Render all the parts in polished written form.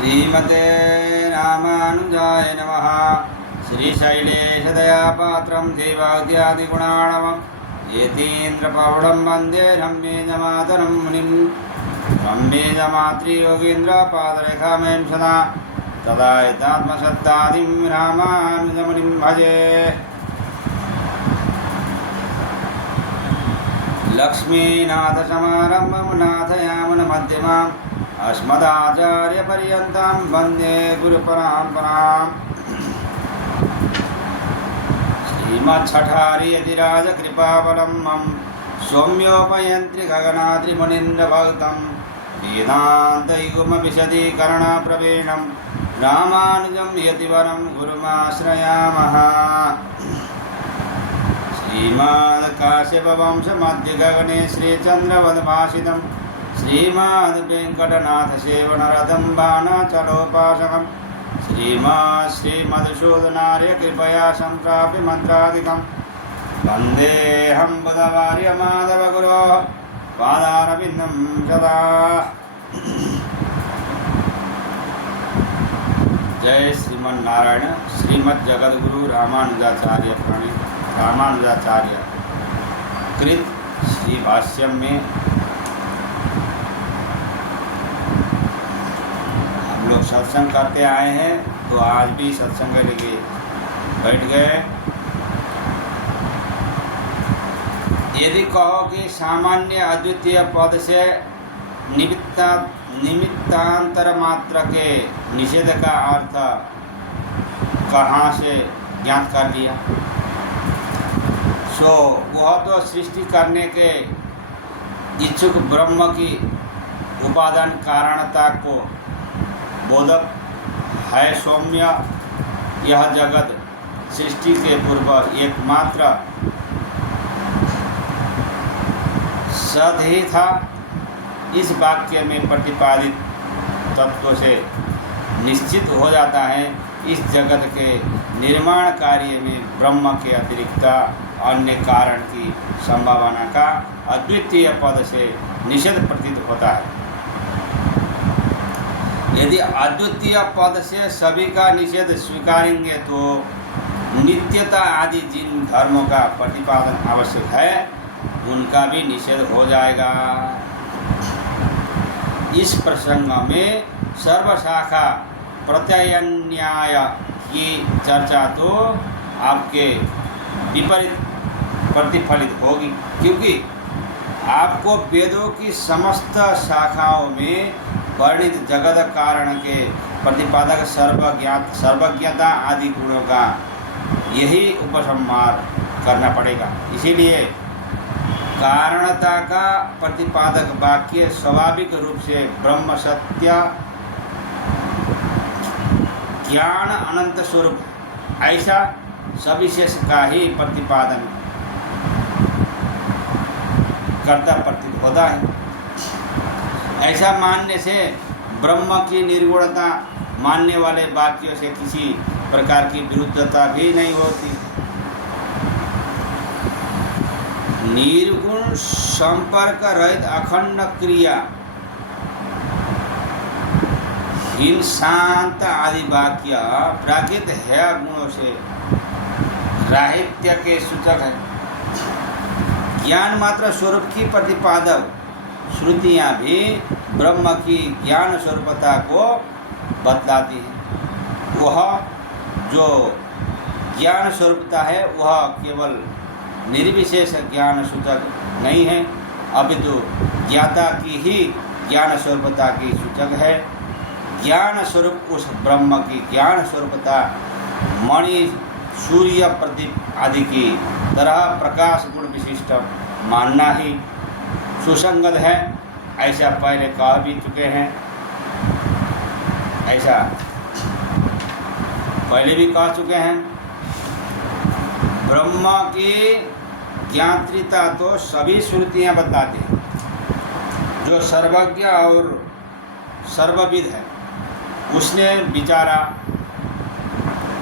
श्रीमते रामानुजाय नमः। श्रीशैलेशदयापात्रं देवाद्यादिगुणाणवं यतीन्द्रपवनं वन्दे रम्येजमातरं मुनिं। रम्येजमातृयोगीन्द्रपादरेखामें सदा तदा एतात्मसत्तादिं रामानुजमुनिं भजे। लक्ष्मीनाथसमारम्भं नाथयामुनमध्यमाम् अस्मदाचार्यपर्यन्तां वन्दे गुरुपरम्पराम्। श्रीमच्छठारियतिराजकृपावलम्बं सौम्योपयन्त्रि गगनाद्रिमुनीन्द्रभक्तं वेदान्तयुग्मविशदीकरणप्रवीणं रामानुजं यतिवरं गुरुमाश्रयामः। श्रीमद्काश्यपवंशमध्यगगने श्रीचन्द्रवद्भाषितं श्रीमद्वेङ्कटनाथसेवनरतं बाणाचलोपासकं श्रीमद्सूदनार्यकृपया सम्प्राप्य मन्त्रादिकं वन्देऽहं पदवार्यमाधवगुरोः पादारविन्दं सदा। जय श्रीमन्नारायण। श्रीमद्जगद्गुरु रामानुजाचार्य कृत श्री भाष्यम में हम लोग सत्संग करते आए हैं, तो आज भी सत्संग लेके बैठ गए। यदि कहो कि सामान्य अद्वितीय पद से निमित्तांतर मात्र के निषेध का अर्थ कहाँ से ज्ञात कर लिया, सो वह तो सृष्टि करने के इच्छुक ब्रह्म की उपादान कारणता को बोधक है। सौम्य यह जगत सृष्टि के पूर्व एकमात्र सद ही था। इस वाक्य में प्रतिपादित तत्व से निश्चित हो जाता है इस जगत के निर्माण कार्य में ब्रह्म के अतिरिक्त अन्य कारण की संभावना का अद्वितीय पद से निषेध प्रतीत होता है। यदि अद्वितीय पद से सभी का निषेध स्वीकारेंगे तो नित्यता आदि जिन धर्मों का प्रतिपादन आवश्यक है उनका भी निषेध हो जाएगा। इस प्रसंग में सर्वशाखा प्रत्ययन्याय की चर्चा तो आपके विपरीत प्रतिफलित होगी, क्योंकि आपको वेदों की समस्त शाखाओं में वर्णित जगत कारण के प्रतिपादक सर्वज्ञता आदि गुणों का यही उपसंहार करना पड़ेगा। इसीलिए कारणता का प्रतिपादक वाक्य स्वाभाविक रूप से ब्रह्म सत्य ज्ञान अनंत स्वरूप ऐसा सविशेष का ही प्रतिपादन करता प्रतीत होता है। ऐसा मानने से ब्रह्म की निर्गुणता मानने वाले वाक्यों से किसी प्रकार की विरुद्धता भी नहीं होती। निर्गुण संपर्क रहित अखंड क्रिया इन शांत आदि वाक्य प्राकृत है गुणों से राहित्य के सूचक है। ज्ञान मात्र स्वरूप की प्रतिपादक श्रुतियाँ भी ब्रह्म की ज्ञान स्वरूपता को बतलाती हैं। वह जो ज्ञान स्वरूपता है वह केवल निर्विशेष ज्ञान सूचक नहीं है, अपितु ज्ञाता की ही ज्ञान स्वरूपता की सूचक है। ज्ञान स्वरूप उस ब्रह्म की ज्ञान स्वरूपता मणि सूर्य प्रदीप आदि की तरह प्रकाश गुण विशिष्ट मानना ही सुसंगत है। ऐसा पहले कह भी चुके हैं, ऐसा पहले भी कह चुके हैं। ब्रह्म की ज्ञात्रिता तो सभी श्रुतियाँ बताती हैं। जो सर्वज्ञ और सर्वविद है उसने विचारा,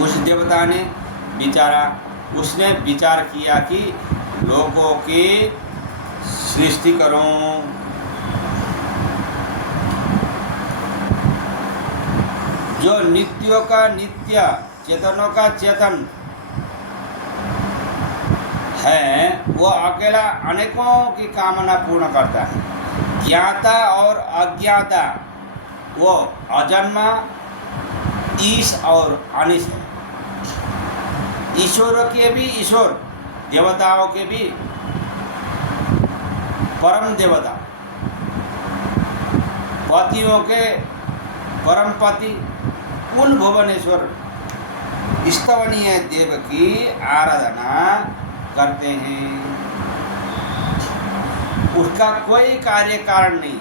उस देवता ने विचारा, उसने विचार किया कि लोगों की सृष्टि करूं। जो नित्यों का नित्य, चेतनों का चेतन है, वो अकेला अनेकों की कामना पूर्ण करता है। ज्ञाता और अज्ञाता वो अजन्मा, ईश और अनिश है। ईश्वरों के भी ईश्वर, देवताओं के भी परम देवता, पतियों के परम पति, उन भुवनेश्वर स्तवनीय देव की आराधना करते हैं। उसका कोई कार्य कारण नहीं,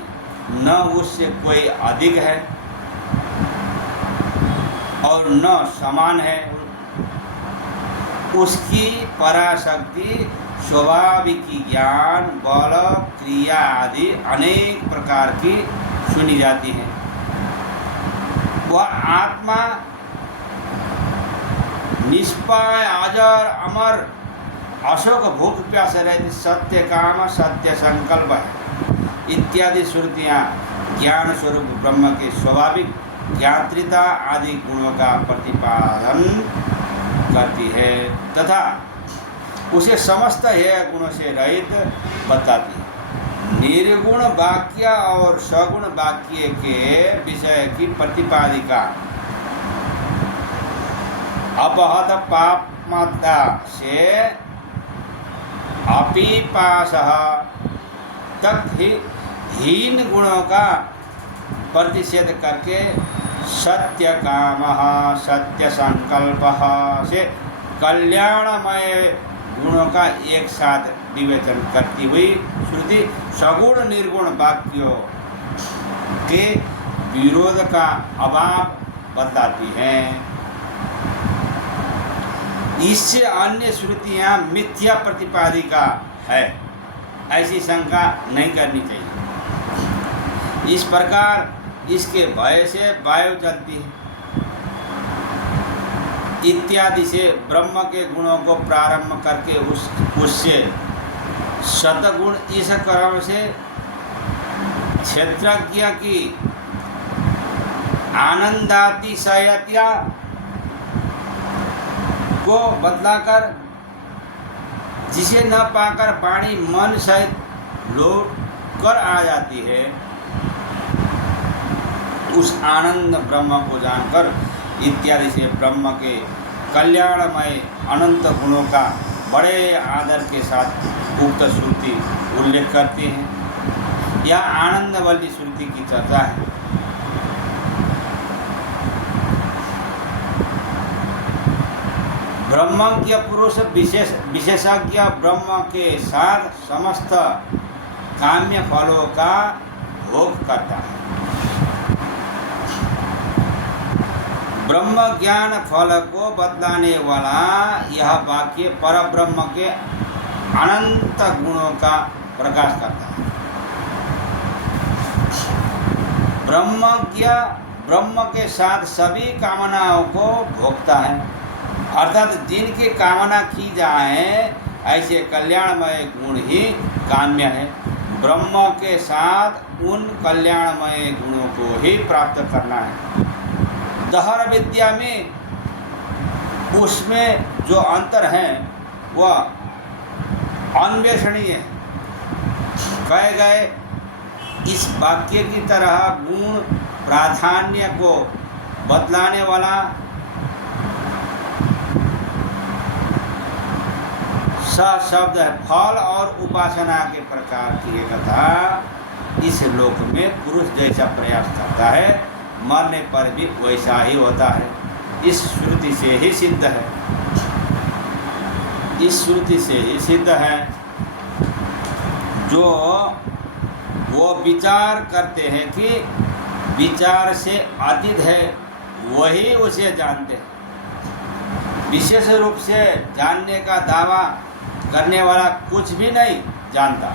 न उससे कोई अधिक है और न समान है। उसकी पराशक्ति, स्वाभाविक ज्ञान, बल, क्रिया आदि अनेक प्रकार की सुनी जाती है। वह आत्मा निष्पाय, अजर, अमर, अशोक, भूख प्यास रहित, सत्य काम, सत्य संकल्प है इत्यादि श्रुतियाँ ज्ञान स्वरूप ब्रह्म के स्वाभाविक ज्ञात्रिता आदि गुणों का प्रतिपादन करती है तथा उसे समस्त है गुणों से रहित बताती है। निर्गुण वाक्य और सगुण वाक्य के विषय की प्रतिपादिका अपहत पापमत्ता से अपिपासः तक ही हीन गुणों का प्रतिषेध करके सत्य कामः, सत्य संकल्पः से कल्याणमय गुणों का एक साथ विवेचन करती हुई श्रुति सगुण निर्गुण वाक्यों के विरोध का अभाव बताती है। इससे अन्य श्रुतियाँ मिथ्या प्रतिपादिका है, ऐसी शंका नहीं करनी चाहिए। इस प्रकार इसके भय से वायु चलती है इत्यादि से ब्रह्म के गुणों को प्रारंभ करके उससे शतगुण इस क्रम से क्षेत्रज्ञ की आनंदातिशयता को बदलाकर जिसे न पाकर वाणी मन सहित लौट कर आ जाती है, उस आनंद ब्रह्म को जानकर इत्यादि से ब्रह्म के कल्याणमय अनंत गुणों का बड़े आदर के साथ उक्त श्रुति उल्लेख करती हैं। यह आनंदवल्ली श्रुति की चर्चा है। ब्रह्मज्ञ पुरुष विशेषज्ञ ब्रह्म के साथ समस्त काम्य फलों का भोग करता है। ब्रह्म ज्ञान फल को बतलाने वाला यह वाक्य परब्रह्म के अनंत गुणों का प्रकाश करता है। ब्रह्मज्ञ ब्रह्म के साथ सभी कामनाओं को भोगता है, अर्थात जिनकी कामना की जाए ऐसे कल्याणमय गुण ही काम्य है। ब्रह्म के साथ उन कल्याणमय गुणों को ही प्राप्त करना है। दहर विद्या में उसमें जो अंतर है वह अन्वेषणीय है। कहे गए इस वाक्य की तरह गुण प्राधान्य को बतलाने वाला शब्द है। फल और उपासना के प्रकार की कथा इस लोक में पुरुष जैसा प्रयास करता है, मरने पर भी वैसा ही होता है। इस श्रुति से ही सिद्ध है, इस श्रुति से ही सिद्ध है। जो वो विचार करते हैं कि विचार से अतीत है, वही उसे जानते हैं। विशेष रूप से जानने का दावा करने वाला कुछ भी नहीं जानता।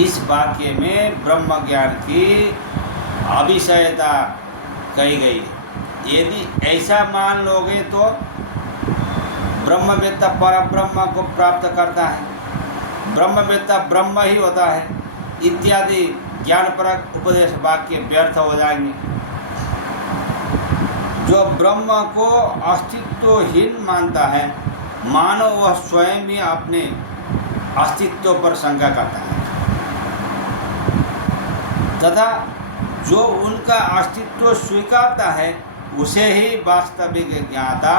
इस वाक्य में ब्रह्म ज्ञान की अविषयता कही गई है। यदि ऐसा मान लोगे तो ब्रह्मवेत्ता परब्रह्म को प्राप्त करता है, ब्रह्मवेत्ता ब्रह्म ही होता है इत्यादि ज्ञानपरक उपदेश वाक्य व्यर्थ हो जाएंगे। जो ब्रह्म को अस्तित्वहीन मानता है, मानो वह स्वयं ही अपने अस्तित्व पर शंका करता है, तथा जो उनका अस्तित्व स्वीकारता है उसे ही वास्तविक ज्ञाता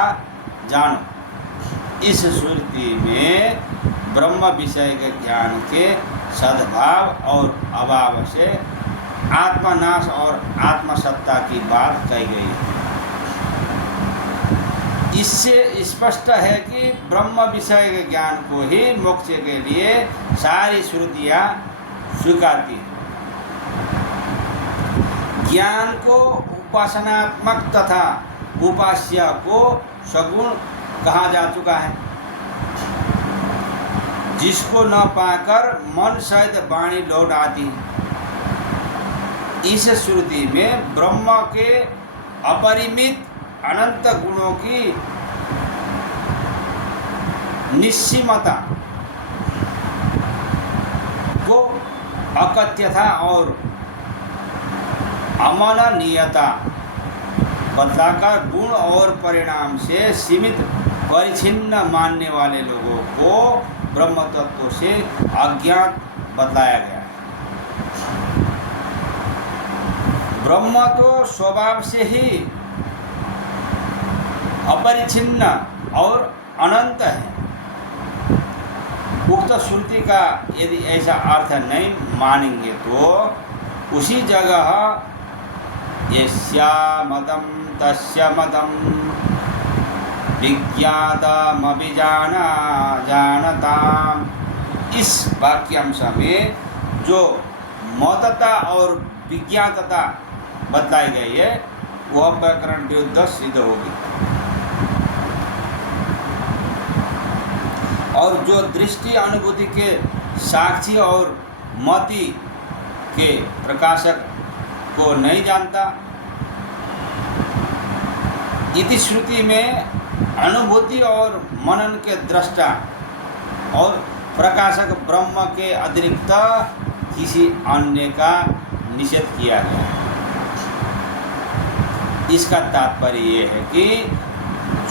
जानो। इस श्रुति में ब्रह्म विषय के ज्ञान के सद्भाव और अभाव से आत्मनाश और आत्मसत्ता की बात कही गई है। इससे स्पष्ट है कि ब्रह्म विषय के ज्ञान को ही मोक्ष के लिए सारी श्रुतियाँ स्वीकारती हैं। ज्ञान को उपासनात्मक तथा उपास्य को सगुण कहा जा चुका है, जिसको न पाकर मन सहित वाणी लौट आती है। इस श्रुति में ब्रह्म के अपरिमित अनंत गुणों की निस्सीमता को अकथ्यता और अमाननीयता बतलाकर गुण और परिणाम से सीमित परिच्छिन्न मानने वाले लोगों को ब्रह्म तत्व से अज्ञात बतलाया गया है। ब्रह्म तो स्वभाव से ही अपरिच्छिन्न और अनंत है। उक्त श्रुति का यदि ऐसा अर्थ नहीं मानेंगे तो उसी जगह यस्या मतम तस्य मतम विज्ञातमभिजाना जानताम, इस वाक्यांश में जो मतता और विज्ञातता बतलाई गई है वह व्याकरण विरुद्ध सिद्ध होगी। और जो दृष्टि अनुभूति के साक्षी और मति के प्रकाशक को नहीं जानता, इति श्रुति में अनुभूति और मनन के दृष्टा और प्रकाशक ब्रह्म के अतिरिक्त किसी अन्य का निषेध किया गया है। इसका तात्पर्य ये है कि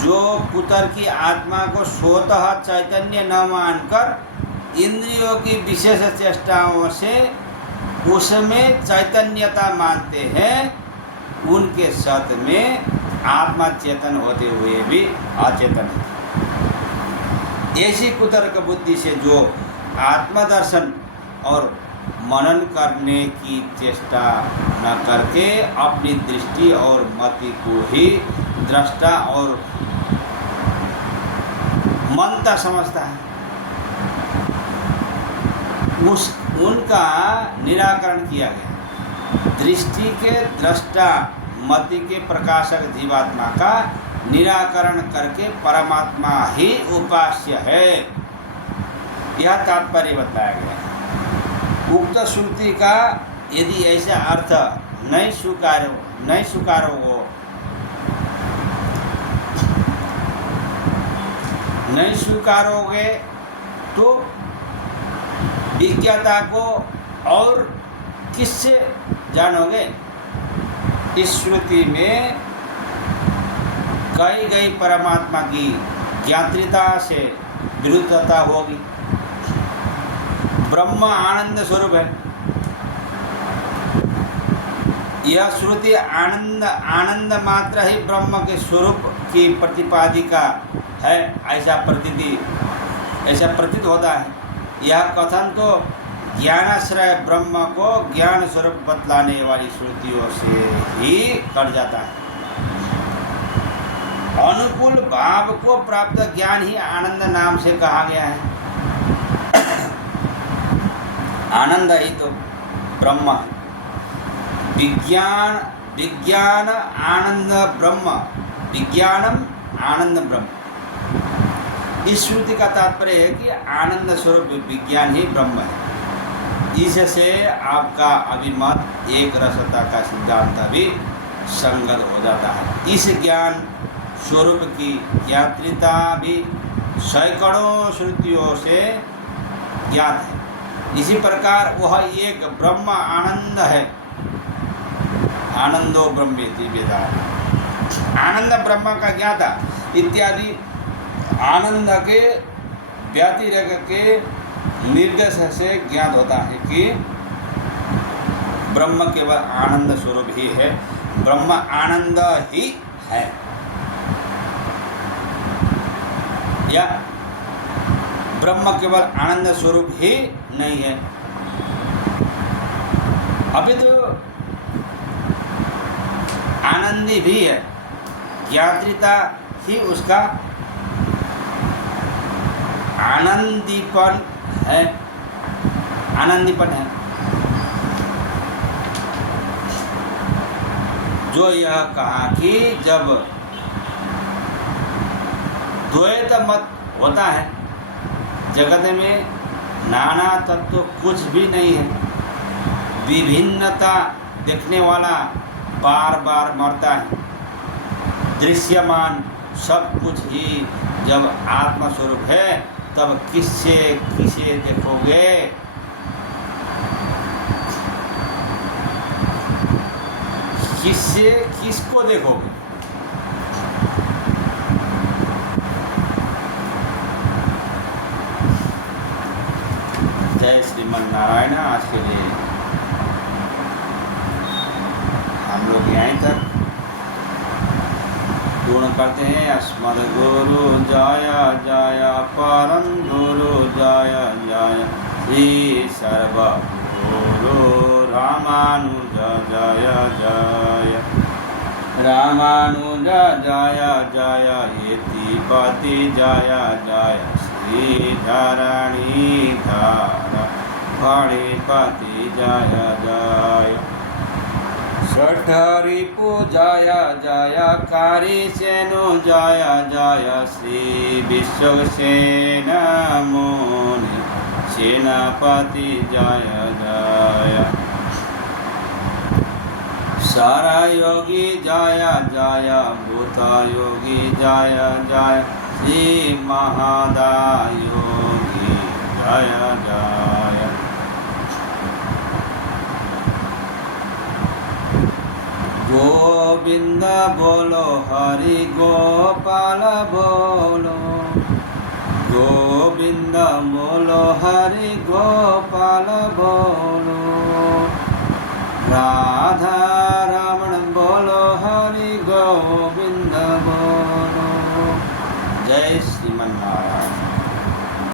जो पुत्र की आत्मा को स्वतः चैतन्य न मानकर इंद्रियों की विशेष चेष्टाओं से उसमें चैतन्यता मानते हैं, उनके सत में आत्मा चेतन होते हुए भी अचेतन है। ऐसी कुतर्क बुद्धि से जो आत्मदर्शन और मनन करने की चेष्टा न करके अपनी दृष्टि और मति को ही दृष्टा और मनता समझता है, उनका निराकरण किया गया। दृष्टि के दृष्टा मति के प्रकाशक जीवात्मा का निराकरण करके परमात्मा ही उपास्य है, यह तात्पर्य बताया गया है। उक्त श्रुति का यदि ऐसा अर्थ नहीं स्वीकारोगे तो विज्ञता को और किससे जानोगे? इस श्रुति में कही गई परमात्मा की ज्ञात्रिता से विरुद्धता होगी। ब्रह्म आनंद स्वरूप है। यह श्रुति आनंद मात्र ही ब्रह्म के स्वरूप की प्रतिपादिका है, ऐसा प्रतीत होता है। यह कथन तो ज्ञानाश्रय ब्रह्म को ज्ञान स्वरूप बतलाने वाली श्रुतियों से ही कट जाता है। अनुकूल भाव को प्राप्त ज्ञान ही आनंद नाम से कहा गया है। आनंद ही तो ब्रह्म है। विज्ञान आनंद ब्रह्म, विज्ञानम आनंद ब्रह्म। इस श्रुति का तात्पर्य है कि आनंद स्वरूप विज्ञान ही ब्रह्म है। इससे आपका अभिमत एक रसता का सिद्धांत भी संगत हो जाता है। इस ज्ञान स्वरूप की ज्ञात्रिता भी सैकड़ों श्रुतियों से ज्ञात है। इसी प्रकार वह एक ब्रह्म आनंद है। आनंदो ब्रह्मेति वेदाः। आनंद ब्रह्म का ज्ञाता इत्यादि आनंद के व्यतिरेक के निर्देश से ज्ञात होता है कि ब्रह्म केवल आनंद स्वरूप ही है, ब्रह्म आनंद ही है, या ब्रह्म केवल आनंद स्वरूप ही नहीं है। अभी तो आनंदी भी है, ज्ञात्रिता ही उसका आनंदीपन है, आनंदीपन है। जो यह कहा कि जब द्वैत मत होता है, जगत में नाना तत्व कुछ भी नहीं है, विभिन्नता देखने वाला बार बार मरता है, दृश्यमान सब कुछ ही जब आत्मस्वरूप है तब किससे किसे देखोगे? किससे किसको देखोगे? जय श्रीमन नारायण। आज के लिए हम लोग यहीं तक पूर्ण करते हैं। अस्मद गुरु जय जय परम गुरु जय जय श्री सर्व गुरु रामानुज जय जय रामानुज जय जय यतिपति जय जय श्रीधरणीधर फणिपति जय जय षठरिपु जय जय कारिसेनु जय जय श्री विश्वसेन मुनि सेनापति जय जय सारायोगी जय जय भूतयोगी जय जय श्री महादायोगी जय जय गोविंद बोलो हरि गोपाल बोलो गोविंद बोलो हरि गोपाल बोलो राधा